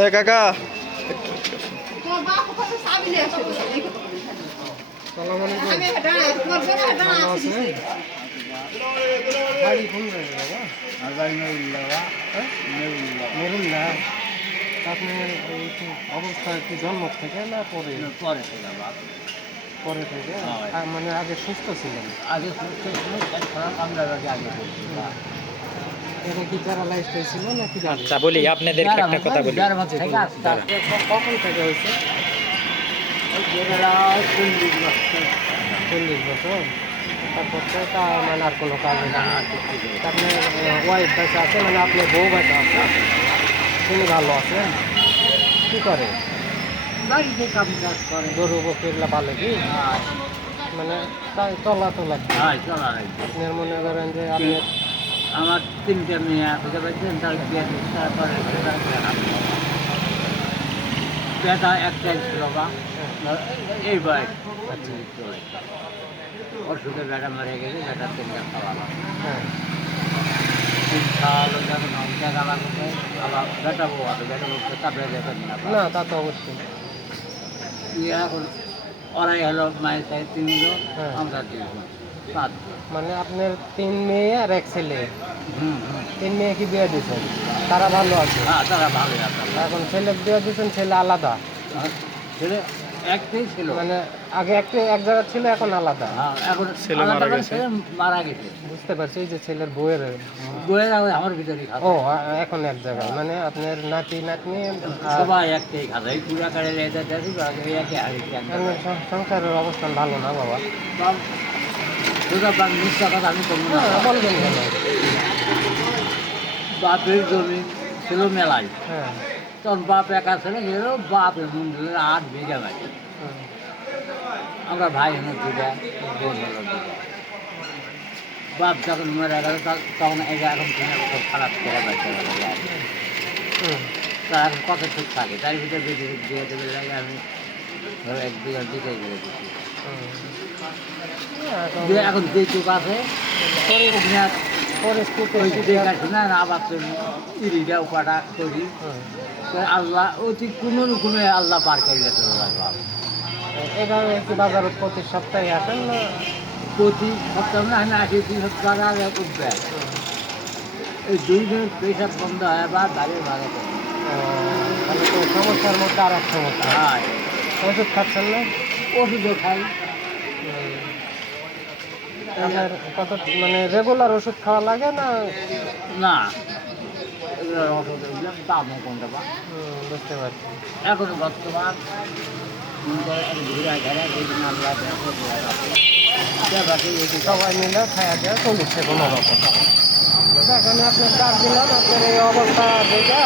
এ কাকা আপনার অবস্থা কি জন্ম থেকে না পরে পরে থেকে পরে থেকে মানে আগে সুস্থ ছিলেন? আগে সুস্থ ছিল, খারাপ আমরা আগে করছি। এটা কি প্যারালাইজড হয়েছিল নাকি? আচ্ছা বলি আপনাদের একটা কথা বলি। কখন থেকে হয়েছে? 40 বছর। তারপর তো তা মানে আর কোনো কাজে না। আপনার ওয়াইফ বাচ্চা আছে, মানে আপনার বউ বাচ্চা আছে, তিনি ভালো আছেন? কী করে? বাড়িতে কাম কাজ করে। গরু বকরিগুলা পালে কি? মানে তাই চলা তোলা কি? চলা লাগবে। আপনার মনে করেন যে আপনি আমার 3টে মেয়ে আছে, তার বিয়ে তারপরে বেটা একটাই ছিল বা এই বয়স চলে অসুখে বেটা মরে গেছে, বেটা 3টা খাওয়ালাম। হ্যাঁ খাওয়ালো যখন অঙ্কে গালা করতে আবার বেটা বউ আছে, বেটা বউকে তারপরে দেখেন না। না, তা তো অবশ্যই। এখন ওরাই হলো মায়ের সাথে 3 জন, হ্যাঁ। আমরা 2 জন, 5 জন। মানে আপনার 3 মেয়ে আর 1 ছেলে। হুম হুম। 3 মেয়ে কি বিয়ে দিয়েছেন? তারা ভালো আছে? হ্যাঁ, তারা ভালোই আছে। এখন ছেলে বিয়ে দিয়েছেন, ছেলে আলাদা? ছেলে একটাই ছিল, মানে আগে এক জায়গায় ছিল, এখন আলাদা? হ্যাঁ, এখন ছেলে আলাদা মারা করে গেছে। ছেলে মারা গেছে। বুঝতে পারছি। এই যে ছেলের বউয়ের বইয়েরা আমার ভিতরে খাবে। ও এখন এক জায়গায়, মানে আপনার নাতি নাতনি আর সবাই একটাই খাবে, এই পুরা কাড়ে লেদা দেখি একে হারিয়েছে। আপনার সংসারের অবস্থান ভালো না বাবা? সোজা বাং মিথ্যা কথা আমি করবো না। বলবেন কেন? বাপের জমি ছিল মেলায়, হ্যাঁ তখন বাপ একা ছেলে গেল, বাপের মন্দিরের 8 বিঘা মাটি। হুম, আমরা ভাই হলো 2টা, বোন হলো 2টা। বাপ যখন মরে গেল তখন এখন খারাপ করে বাচ্চা হুম, তার এখন কত সুখ থাকে, তার ভিতরে বেশি দিয়ে দেবে লাগে। আমি ধরো 1 বিঘা দিতে গেলে দিচ্ছি। হুম। এখন যেটুক আছে পরিস্থিতি দেখাচ্ছি না, আবার তো ইরিটা উপাটা করি। হুম। তো আল্লাহ অতি কোনো রকমে আল্লাহ পার করে গেছে। এভাবে কি বাজার প্রতি সপ্তাহে আসেন না? প্রতি সপ্তাহ না, আমি আসি 2 সপ্তাহ আগে উঠবে। এই 2 দিন পেশাব বন্ধ হয় বা দাঁড়িয়ে ভালো করে। তাহলে তো সমস্যার মধ্যে আর এক সমস্যা। হ্যাঁ, ওষুধ খাচ্ছেন না? ওষুধও খাই। আপনার কত মানে রেগুলার ওষুধ খাওয়া লাগে না? না, এগুলোর ওষুধ দামও কোনটা বা বুঝতে পারছি। এখন বর্তমান ঘুরে ঘেরা এই জন্য আমরা সবাই মিলে খাওয়া দেওয়া চলছে কোনো রকম। দেখেন আপনার ডাক দিলাম, আপনার এই অবস্থা দেখা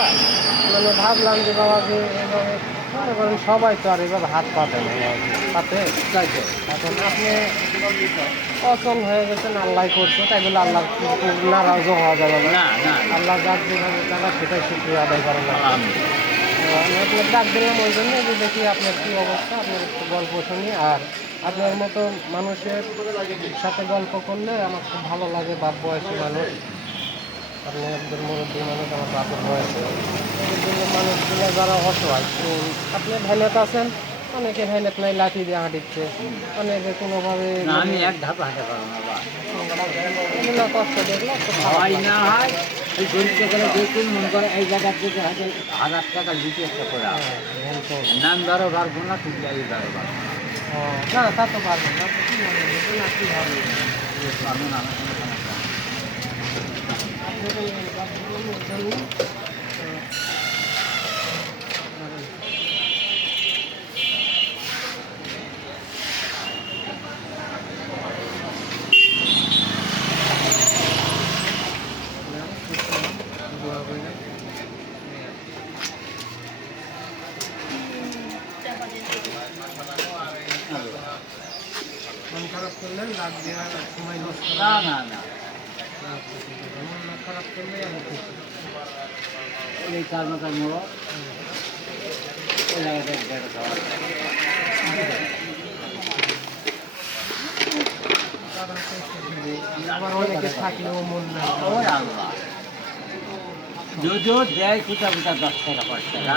মানে ভাবলাম যে বাবা যে এভাবে মনে করেন সবাই তো আর এভাবে হাত পাতে না পাতে। এখন আপনি অচল হয়ে গেছেন, আল্লাহ করছে, তাই বলে আল্লাহ নারাজ হওয়া যাবে না। না না আল্লাহ ডাক যেভাবে টাকা সেটাই শুক্রিয়া আদায় করা লাগবে। আমি আপনার ডাক দিলাম ওই জন্য যে দেখি আপনার কী অবস্থা, আপনার একটু গল্প শুনি। আর আপনার মতো মানুষের সাথে গল্প করলে আমার খুব ভালো লাগে। বাপ বয়সী মানুষ, আপনি একজন মুরব্বী মানুষ, আমার বাপের বয়সে। এই জন্য মানুষগুলো যারা অসহায়, আপনি ভ্যানেট আছেন, অনেকে ভ্যানেট নাই, লাঠি দিয়ে হাঁটিচ্ছে, অনেকে কোনোভাবে না, আমি এক ধাপ হাঁটতে পারবো না বা এগুলো কষ্ট দেখলে খুব খারাপ হয় লাগে। না হয় এই গরিব করে দেখুন মনে করে এই জায়গার থেকে হয়তো 1000 টাকা দিতে একটা করে হ্যাঁ, ভ্যানসে। নাম ধরো পারবো না, তুমি যাই ধরো পারবো ও, না তা তো পারবেন না। আপনি কী মনে করবেন আর কী হবে? আমি না, আমার কোনো সমস্যা নেই। আপনার এই বাচ্চাগুলোর জন্য দোয়া করে। মন খারাপ করলেন, রাগ দেওয়ার সময় নষ্ট না না না, মন না খারাপ করলে আমি খুশি। এই 4 মাথার মোড় ওই জায়গাটা একটা খাওয়া আবার অনেকে থাকলেও মন না। ওই আল্লাহ যদিও দেয় কোথা কোথা 10 টাকা 5 টাকা